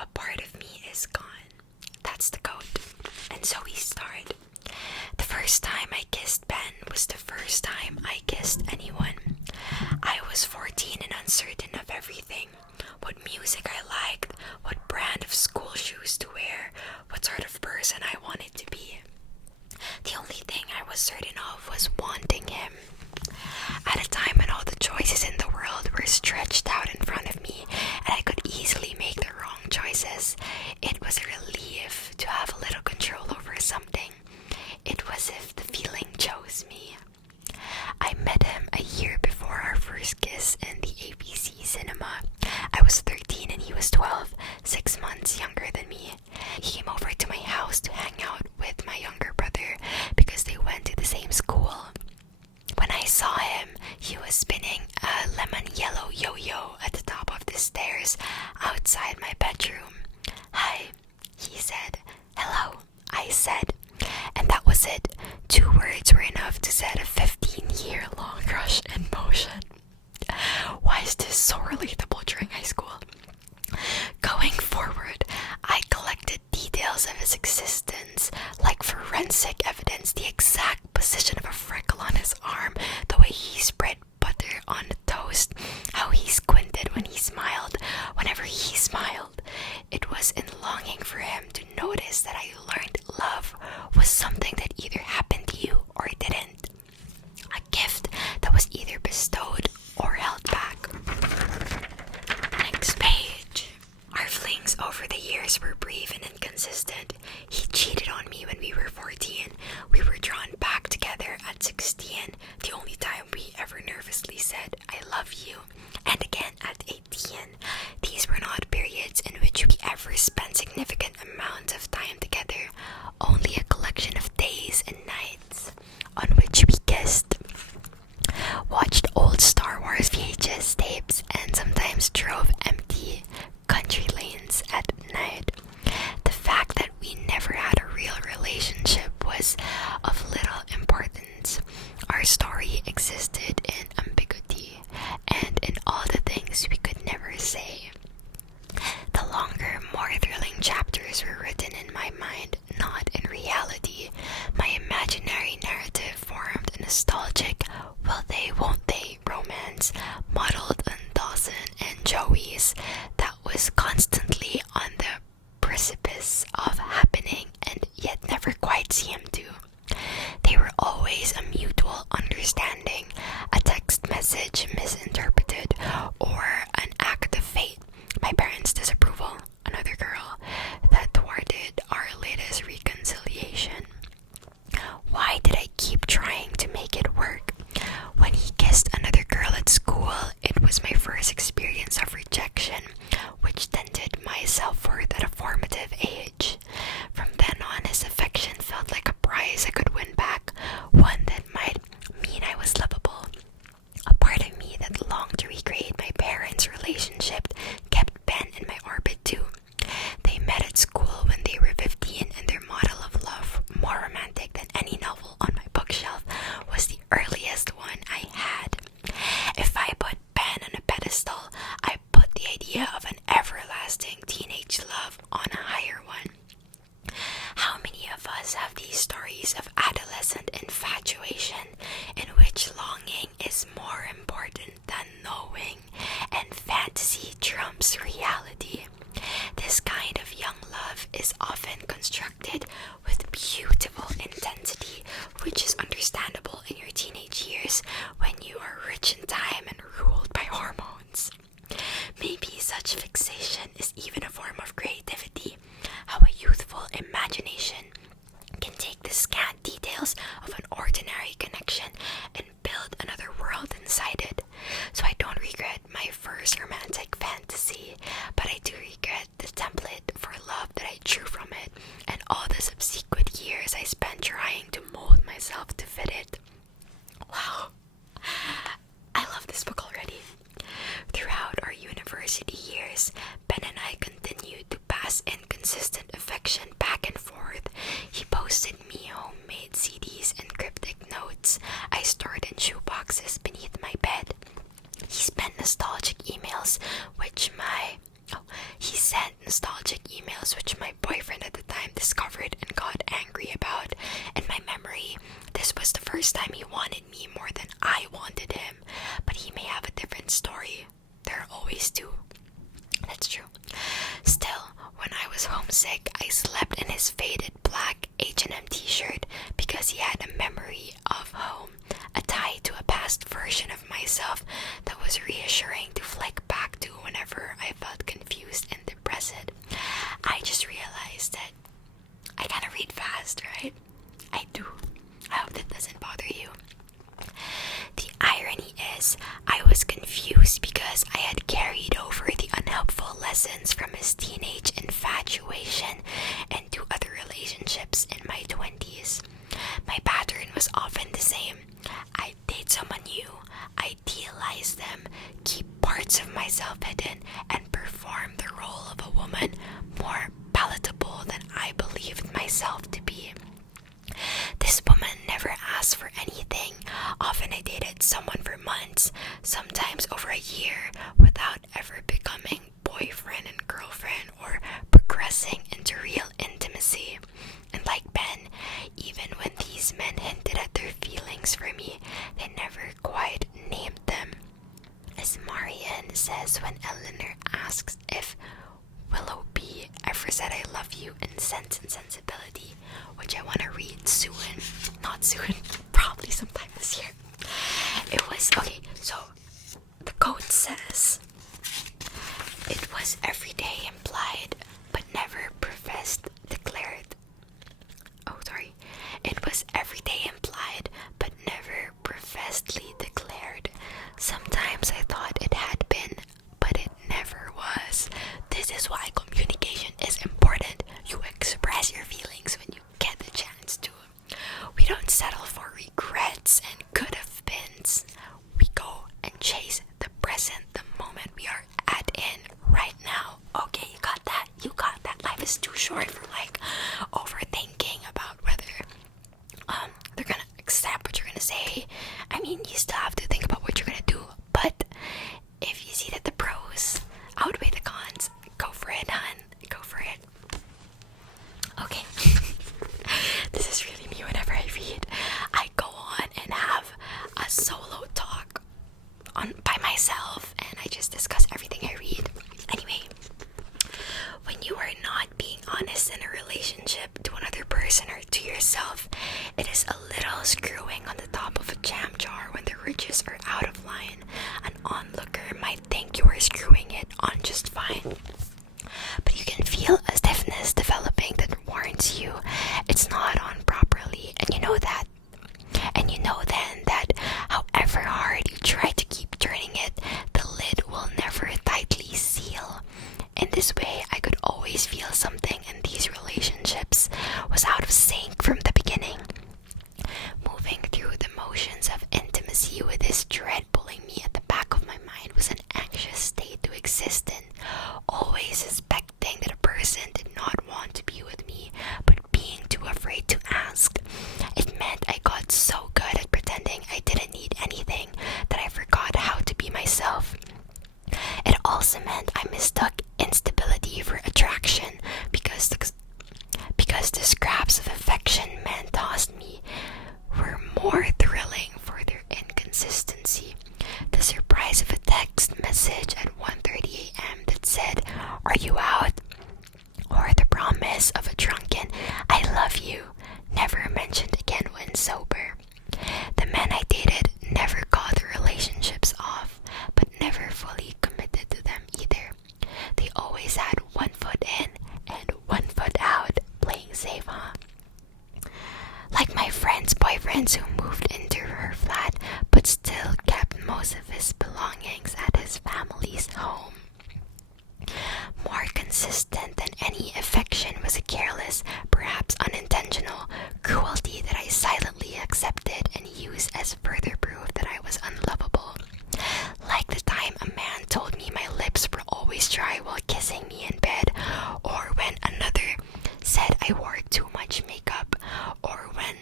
a part of me is gone. That's the code. And so we start. The first time I kissed Ben was the first time I kissed anyone. I was 14 and uncertain of everything. What music I liked, what brand of school shoes to wear, what sort of person I wanted to be. The only thing I was certain of was wanting him. At a time when all the choices in the world were stretched out in front of me and I could easily make the wrong choices, it was a relief to have a little control over something. It was as if the feeling chose me. I met him a year before our first kiss in the ABC cinema. I was 13 and he was 12, 6 months younger than me. He came over to my house to hang out with my younger brother because they went to the same school. When I saw him, he was spinning a lemon yellow yo-yo at the top of the stairs outside my bedroom. "Hi," he said. "Hello," I said. And that was it. 2 words were enough to set a 15-year-long crush in motion. Why is this so relatable during high school? Going forward, I collected details of his existence, like forensic evidence, the exact position of a freckle on his arm, the way he spread butter on the toast, how he squinted when he smiled, whenever he smiled. It was in longing for him to notice that I learned love was something that either happened to you or it didn't. A gift that was either bestowed or held back. Next page. Our flings over the years were brief and inconsistent. He cheated on me when we were 14. We were drawn back together at 16, the only time we ever nervously said, "I love you," and again at 18. These were not periods in which we ever spent significant amounts of time together, only a collection of days and nights on which we kissed, watched old Star Wars VHS tapes, and sometimes drove empty country lanes at night. The fact that we never had a real relationship was of little importance. Our story existed in ambiguity and in all the things we could never say. The longer, more thrilling chapters were written in my mind, not in reality. My imaginary narrative formed a nostalgic will they, won't they romance modeled on Dawson and Joey's that was constantly on the precipice of happening and yet never quite seemed to. They were always a mutual understanding, a text message misinterpreted, or an act of fate, my parents' disapproval, another girl, that thwarted our latest reconciliation. Why did I keep trying to make it work? When he kissed another girl at school, it was my first experience of rejection, which dented my self-worth at a formative age. From then on, his affection felt like a prize I could win back, one that might mean I was lovable. A part of me that longed to recreate my parents' relationship kept Ben in my orbit too. They met at school when they were 15, and their model of love, more romantic than any novel on my bookshelf, was the earliest one I had. If I put Ben on a pedestal, I put the idea of an everlasting teenage love on a higher one. How many of us have these stories of adolescent infatuation in which longing is more important than knowing and fantasy trumps reality? This kind of young love is often constructed with beautiful intensity, which is understandable in your teenage years when you are rich in time and ruled by hormones. Maybe such fixation is even a form of creativity, how a youthful imagination can take the scant details of an ordinary connection and build another world inside it. So I don't regret my first romantic fantasy, but I do regret the template for love that I drew from it and all the subsequent years I spent trying to mold myself to fit it. Wow, I love this nostalgic emails which my boyfriend at the time discovered and got angry about. In my memory, this was the first time he wanted me more than I wanted him, but he may have a different story. There are always two. That's true. Still, when I was homesick, I slept in his faded black H&M t-shirt because he had a memory of home, a tie to a past version of myself that was reassuring to flick back to whenever I felt confused and depressed. I just realized that I kind of read fast, right? I do. I hope that doesn't bother you. The irony is, I was confused because I had carried over the unhelpful lessons from his teenage infatuation into other relationships in my 20s. My pattern was often the same. I'd date someone new, idealize them, keep parts of myself hidden, and perform the role of a woman more palatable than I believed myself to be. This woman never asked for anything. Often I dated someone for months, sometimes over a year, without ever becoming boyfriend and girlfriend or progressing into real intimacy. And like Ben, even when these men hinted at their feelings for me, they never quite named them. As Marianne says when Eleanor asks if 𝗏𝗏 ever said I love you in Sense and Sensibility, which I want to read soon. Not soon, probably sometime this year. It was, okay, so the quote says, it was every day implied, but never professed, declared. It was every day implied, but never professedly declared. Sometimes I thought it had been, but it never was. This is why communication is important. You express your feelings when you get the chance to. We don't settle for regrets and could have beens. We go and chase the present, the moment we are at in right now. Okay, you got that? You got that. Life is too short for like overthinking about whether they're gonna accept what you're gonna say. I mean, you still have to think about what you're gonna do, but if you see that the pros outweigh the cons, go for it, hon. Go for it. Okay. This is really me whenever I read. I go on and have a solo talk by myself and I just discuss everything I read. Anyway, when you are not being honest in a relationship to another person or to yourself, it is a little screwing on the top of a jam jar when the ridges are out of line. An onlooker might think you are screwing it on just fine, but you can feel a stiffness developing that warns you it's not on properly, and you know that. And you know then that however hard you try to keep turning it, the lid will never tightly seal. In this way, I could always feel something in these relationships was out of sync from the beginning. Moving through the motions of intimacy with this dread pulling me at the back of my mind was an anxious state to exist in, always suspecting that a person did not want to be with me, but being too afraid to ask. It meant I got so good at pretending I didn't need anything that I forgot how to be myself. It also meant I mistook instability for attraction because the scraps of affection men tossed me were more thrilling for their inconsistency. The surprise of a text message at 1:30 a.m. that said, "Are you out?" or the promise of a drunken "I love you," never mentioned again when sober. The men I dated never got the relationships off, but never fully committed to them either. They always had one foot in and one foot out, playing safe, huh? Like my friend's boyfriends who moved into her flat, but still kept most of his belongings at his family's home. More consistent than any affection was a careless, perhaps unintentional, cruelty that I silently accepted and used as further proof that I was unlovable. Like the time a man told me my lips were always dry while kissing me in bed, or when another said I wore too much makeup, or when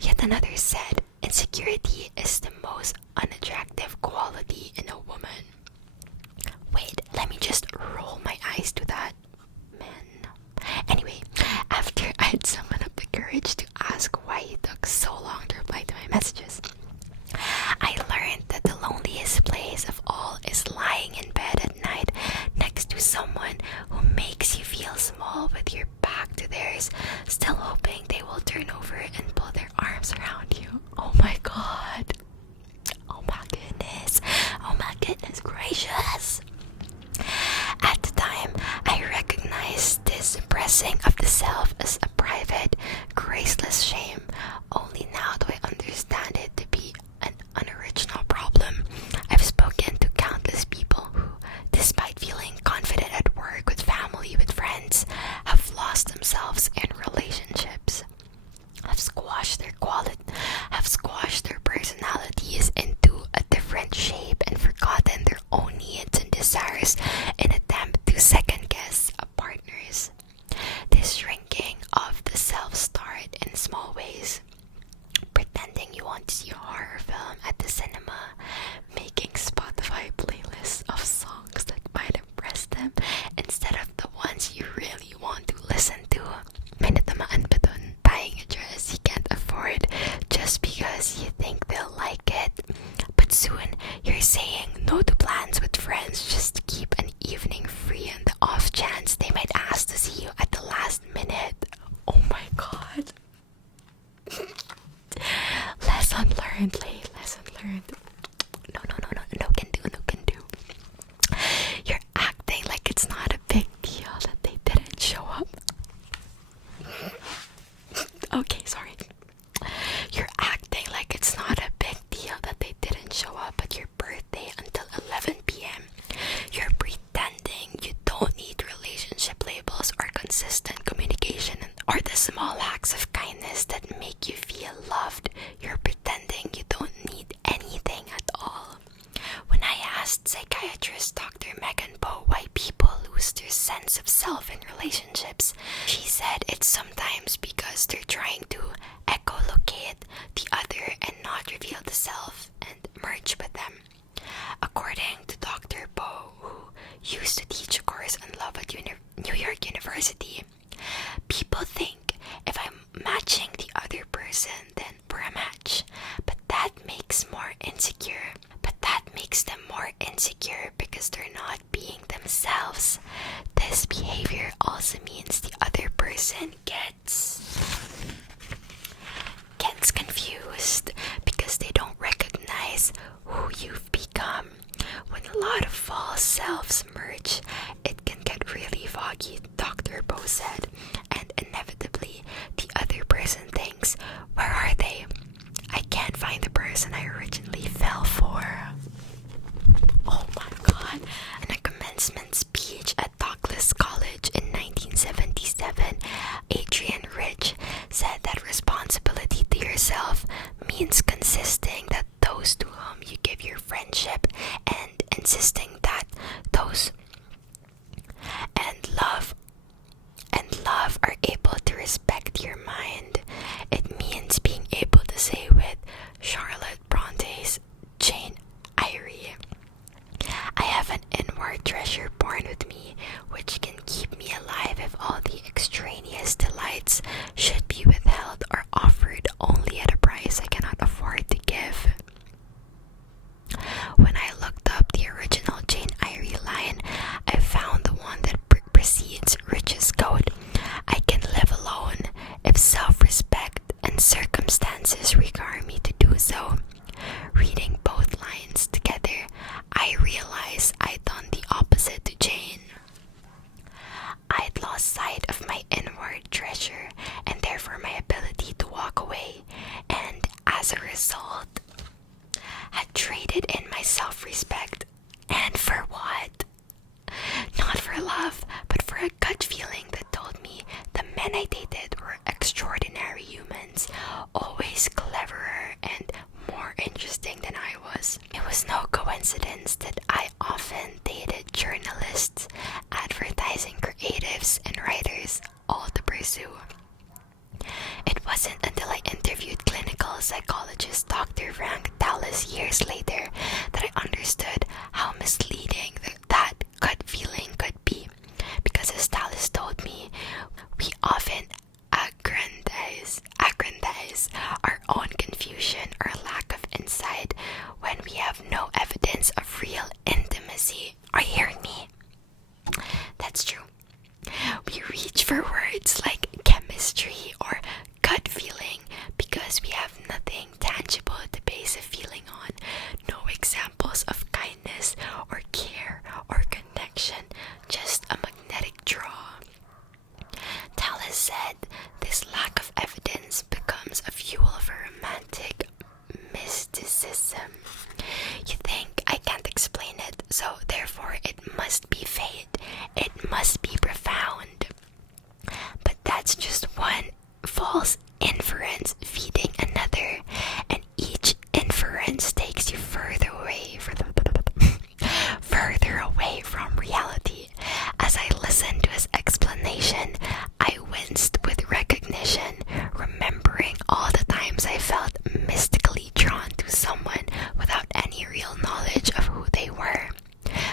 yet another said insecurity is the most unattractive quality in a woman. Wait, let me just roll my eyes to that. Man. wall with your back to theirs, still hoping they will turn over and pull their arms around you. Oh my god. Oh my goodness. Oh my goodness gracious. At the time, I recognized this suppressing of the self as a private, graceless shame. Only now do I understand it to be an unoriginal problem. I've spoken to countless people who, despite feeling confident at work, with family, with friends, have lost themselves in relationships, have squashed their personalities into a different shape and forgotten their own needs and desires in attempt to second guess a partner's. This shrinking of the self start in small ways. Pretending you want to see a horror film at the cinema, making Spotify playlists of songs that might impress them instead of the ones you really want to listen to. May natamaan ba dun? Buying a dress you can't afford just because you think they'll like it. But soon, you're saying no to plans with friends just to keep an evening free on the off chance they might ask to see you at the last minute. Oh my god. Lesson learned, Lay. Lesson learned. No can do. You're acting like it's not a big deal that they didn't show up. Okay, sorry. You're acting like it's not a big deal that they didn't show up at your birthday until 11 p.m. You're pretending you don't need relationship labels or consistent communication or the small acts of kindness that make you feel loved. You're pretending you don't need anything at all. When I asked psychiatrist Dr. 𝗏𝗏𝗁 why people lose their sense of self in relationships, she said it's sometimes because they're trying to echolocated the other and not reveal the self and merge with them. According to Dr. Bo, who used to teach a course on love at New York University, people think if I'm matching the other person, then we're a match. But that makes them more insecure because they're not being themselves. This behavior also means the other person gets confused because they don't recognize who you've become. When a lot of false selves merge, it can get really foggy, Dr. Bo said, and inevitably the other person thinks, where are they? I can't find the person I originally fell for. Oh my god. In a commencement speech at Douglas College in 1977, 𝗏𝗏𝗏 said that responsibility to yourself means consisting that those to whom you give your friendship and insisting that those and love are able to respect your mind. It means being able to say with Charlotte Bronte's Jane Eyre, I have an inward treasure born with me, which can keep me alive if all the extraneous delights should be withheld or offered only at a price I cannot afford to give. When I looked up the original Jane Eyre line, I found the one that precedes Rich's quote, I can live alone if self-respect and circumstances require me to do so. Reading both lines together, I realized I'd done the opposite to Jane. I'd lost sight of my inward treasure and therefore my ability to walk away, and as a result, had traded in my self-respect. And for what? Not for love, but for a gut feeling that told me the men I dated were extraordinary humans, always cleverer and more interesting than I was. It was no coincidence that I often dated journalists, advertising creatives, and writers, all to pursue. It wasn't until I interviewed clinical psychologist Dr. Frank Dallas years later that I understood how misleading that gut feeling could be. Because as Dallas told me, we often or words like chemistry or gut feeling, because we have nothing tangible to base a feeling on. No examples of kindness or care or connection, just a magnetic draw. Tallis said this lack of evidence becomes a fuel for romantic mysticism. You think I can't explain it, so therefore it must be fate, it must be profound. But that's just one false inference feeding another, and each inference takes you further away from reality. As I listened to his explanation, I winced with recognition, remembering all the times I felt mystically drawn to someone without any real knowledge of who they were.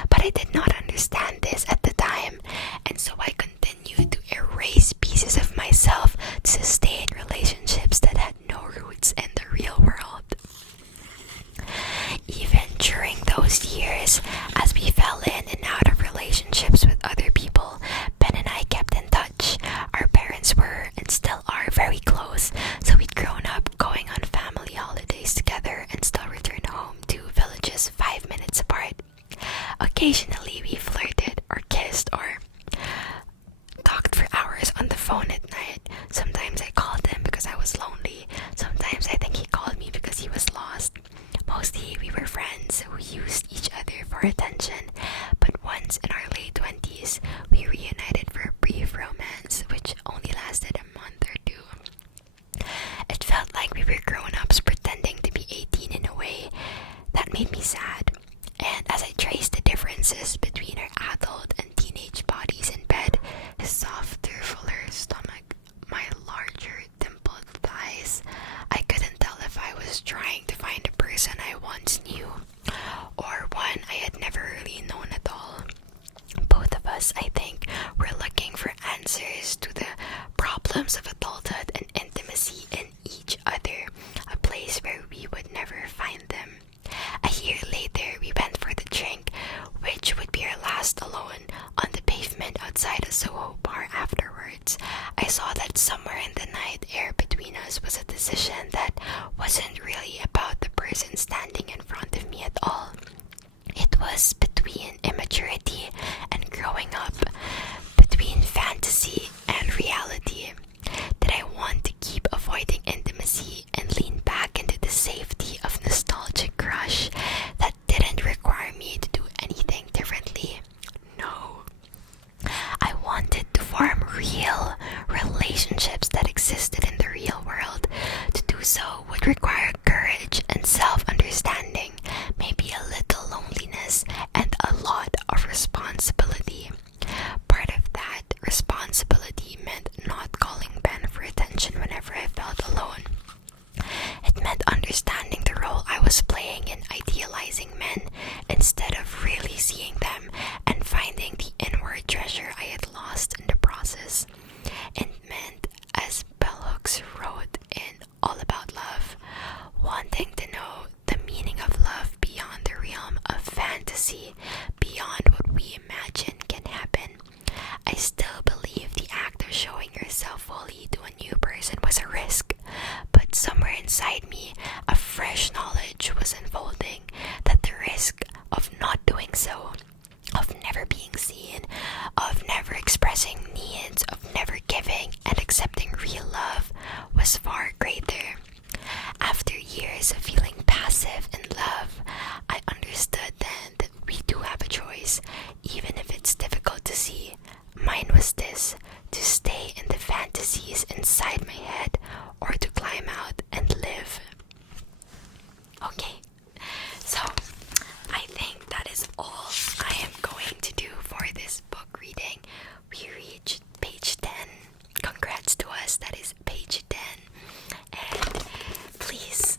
But I did not understand this at the time, and so I continued to erase pieces of myself to sustain relationships that had no roots in the real world. Even during those years, as we fell in and out of relationships with other people, Ben and I kept in touch. Our parents were and still are very close, so we'd grown up going on family holidays together and still returned home to villages 5 minutes apart. Occasionally we flirted or kissed or talked for hours on the phone at night. Sometimes I called him because I was lonely. Sometimes I think he called me because he was lost. Mostly we were friends who used each other for attention, but once in our late 20s, we reunited for a brief romance which only lasted a month or two. It felt like we were grown-ups pretending to be 18 in a way that made me sad. And as I traced the differences between our adult and teenage bodies in bed, his softer, fuller stomach, my larger, dimpled thighs, I couldn't tell if I was trying to find a person I once knew, or one I had never really known at all. Both of us, I think, were looking for answers to the problems of adulthood and intimacy in each other, a place where we would never find them. A year later, we went for the drink, which would be our last alone, on the pavement outside a Soho bar afterwards. I saw that somewhere in the night air between us was a decision that wasn't really about the person standing in front of me at all. It was between immaturity and growing up, between fantasy and reality. Did I want to keep avoiding intimacy and lean back into the safety of nostalgic crush that didn't require me to do anything differently? No. I wanted to form real relationships that existed in the real world. To do so would require courage and self-understanding, maybe a little loneliness, and a lot of responsibility. Part of that responsibility meant not calling Ben for attention whenever I felt alone. It meant understanding the role I was playing in idealizing men instead of really seeing them and finding the inward treasure I had lost in the process. It meant, as bell hooks wrote in All About Love, wanting to know the meaning of love beyond the realm of fantasy, beyond what we imagine can happen. I still believe the act of showing yourself fully to a new person was a risk, but somewhere inside me, a fresh knowledge was unfolding that the risk of not doing so, of never being seen, of never expressing needs, of never giving and accepting real love was far greater. After years of feeling passive in love, I understood then that we do have a choice, even if it's difficult to see. Mine was this: to stay in the fantasies inside my head, or to climb out and live. Okay, so I think that is all I am going to do for this book reading. We reached page 10. Congrats to us, that is page 10. And please